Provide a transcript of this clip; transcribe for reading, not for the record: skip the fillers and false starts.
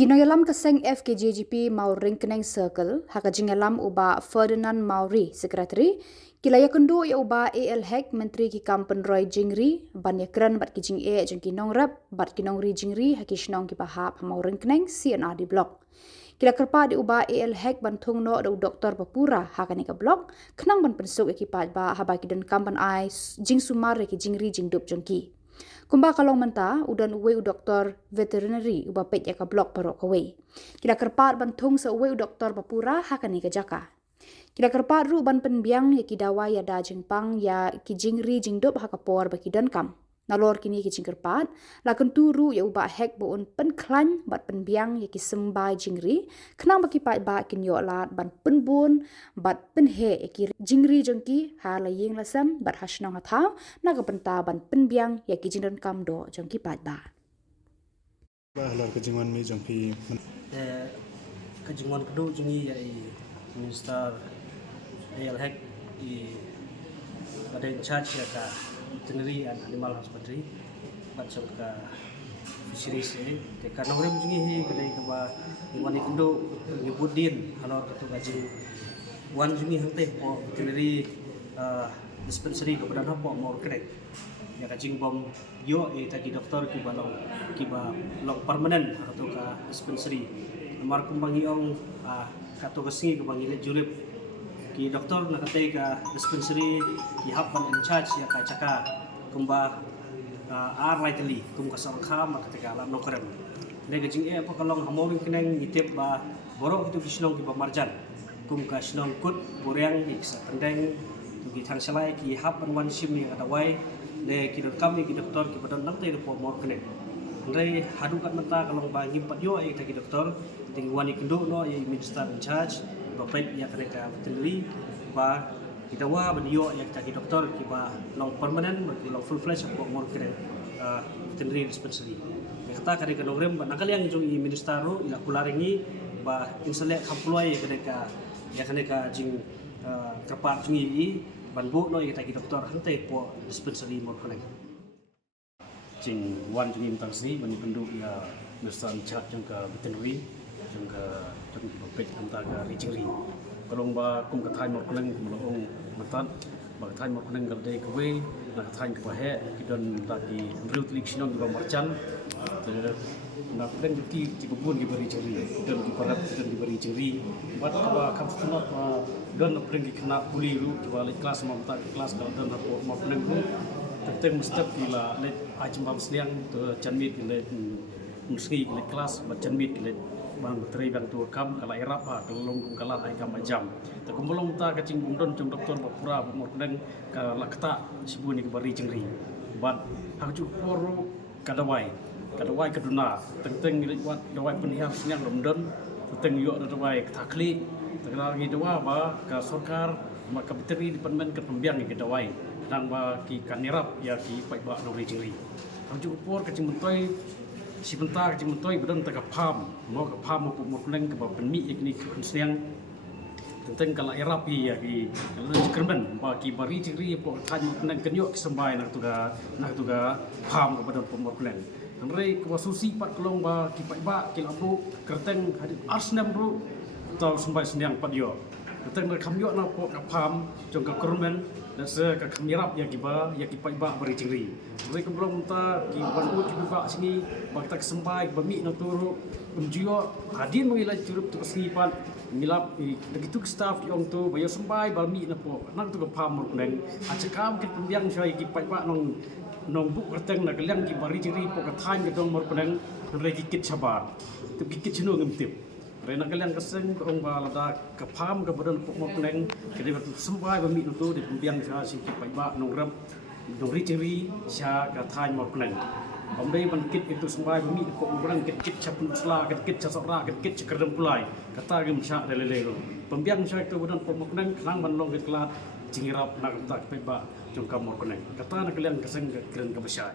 Kinoyalam kaseng FKJGP Mauring Keneng Circle, hakajingalam uba Ferdinand Mauri, Sekretari, kilaya kundu ya uba AL Hek Menteri ki Kampen Roy Jingri, banyakran bat kijing jeng kinong rap, bat kinong ri jingri, hakishnong ki bahap Mauring Keneng CNRD Block. Kila kerpa di uba AL Hek bantung no ada doktor Papura hakani ka blok, kenang ban pensuk ekipat ba habaki dan kampan ai jing sumar ki jingri jing dup jengki. Kumba kalong menta udan uwe u doktor veterinary uba pet ya ka blok parok kawe. Kila kerpat bantung sa uwe u doktor Papura hakani ka jaka. Kila kerpat ru ban penbiang ya ki dawa ya da jengpang ya ki jingri jingdup hakapor baki dan kam. Nalor kini ki jingkerpat, lakon turu ya uba hek boon penklan bat penbiang ya ki sembai jingri, kenang baki pat ba kinyo lat ban penbun bat penhe ya ki jingri jengki halaying lasam bat hasnong hatau naga penta ban penbiang ya ki jingdan kamdo jengki pat ba. Bahalar kejingan mi jengki kejingan kedua jengi ya Minister AL Hek i pada charge ya ka veterinary and animal husbandry macam ka fisheries ke karena orang jengi he kedai ka ba iwan indo nyebudin halor tu gaji wan jengi hante po veterinary dispensary ke badan apa mau kedai ya kajing bom yo tadi doktor ki ba long permanent atau ka dispensary nomor kumbangi ong kato kasi ke bangi jurip ki doktor na katay ka dispensary ki hapan in charge ya ka chaka kumba rightly kum ka sangka makatika alam no krem ne gajing apa kalong hamoring kineng ngitip ba borok itu kisnong ki marjan kum ka snong kut boreang ni sa tendeng tu ki thang salai ki hapan wan sim ni ada wai ne ki kami ki doktor ki badan nang tay po mor kineng ndai hadu kat mata kalong ba ngimpat yo ai ki doktor ting wani kendo no ai minister in charge bapak ya mereka veterinary ba kita wa beliau yang jadi doktor kiba long permanent bagi long full fledged apa more keren veterinary dispensary ya kata kare ka nogrem ba nakal yang jong minister ro ila kularingi ba insale kampulai ya kaneka jing kerpat jungi i banbu no ya jadi doktor hante po dispensary more keren jing wan jing intensity bani penduk ya minister in charge jong ka veterinary jong bapak antara rijeri kalau ba kum kathai mor kuneng kum long matan ba kathai mor kuneng gerde kwe na kathai ke bahe kidon lagi brutally sinon ba marchan na kuneng ki bun ki bari jeri kidon ki parat kidon ki bari jeri bat ba kam sunat don kuneng ki kena puli ru ki balik kelas mamta kelas kalau don mor kuneng ru tentang mesti kila let ajim bam sliang to chanmit let musgi let kelas ba chanmit let bang teri bang tu kam kala erap kalau long kala ai kam jam ta kumulong ta kacing bungdon cung doktor Papura bumor deng kala kata sibuni ke bari jengri ban hak ju poro kadawai kaduna teng wat dawai penhiar siang romdon teng yo dawai takli tegala ngi dawa ba ka sarkar maka veterinary department ke pembiang ke dawai nang ba ki kanirap ya ki pai ba no jengri hak ju por kacing mentoi si bentar kecil mentoi bedon tak paham mau kuneng ke bawah penmi ini siang tentang kalau erapi ya ki kalau kerben bagi bari ciri po tanya kuneng kenyok kesembai nak tuga paham kepada pemor kuneng andre kuasusi pat kelong ba ki ba ki abu kerteng hadit arsnam ru atau sembai seniang pat yo tentang kamyo na po paham jong ka kerben dan se ka kamirap ya ki ba bari ciri andre keblong ta ki bantu ki ba sini bagi tak sembai bami na turu unjio hadin mengilai curup tu kesipan ngilap begitu staff yang tu bayo sembai bami na po nang tu ka pam neng acakam ki pembiang syai ki ba nong buk kerteng na kaliang ki bari ciri po ka thain ki dong mor neng re ki kit sabar tu ki kit chinu ngemtip re na kaliang keseng ong ba lada ka pam ka badan po mor neng kedi sembai bami na tu di pembiang syai si ki ba nong ram nong ri ciri sya ka thain mor neng Pembeli kit itu sembai bumi kok orang kit capun sela kit casora kit cekerdem pulai kata gem syak lelelo pembiang syak itu budan pemuknang kenang banlong kit kelat jingirap nak tak peba jongkam mor kuneng kata nak kalian keseng keren kebesai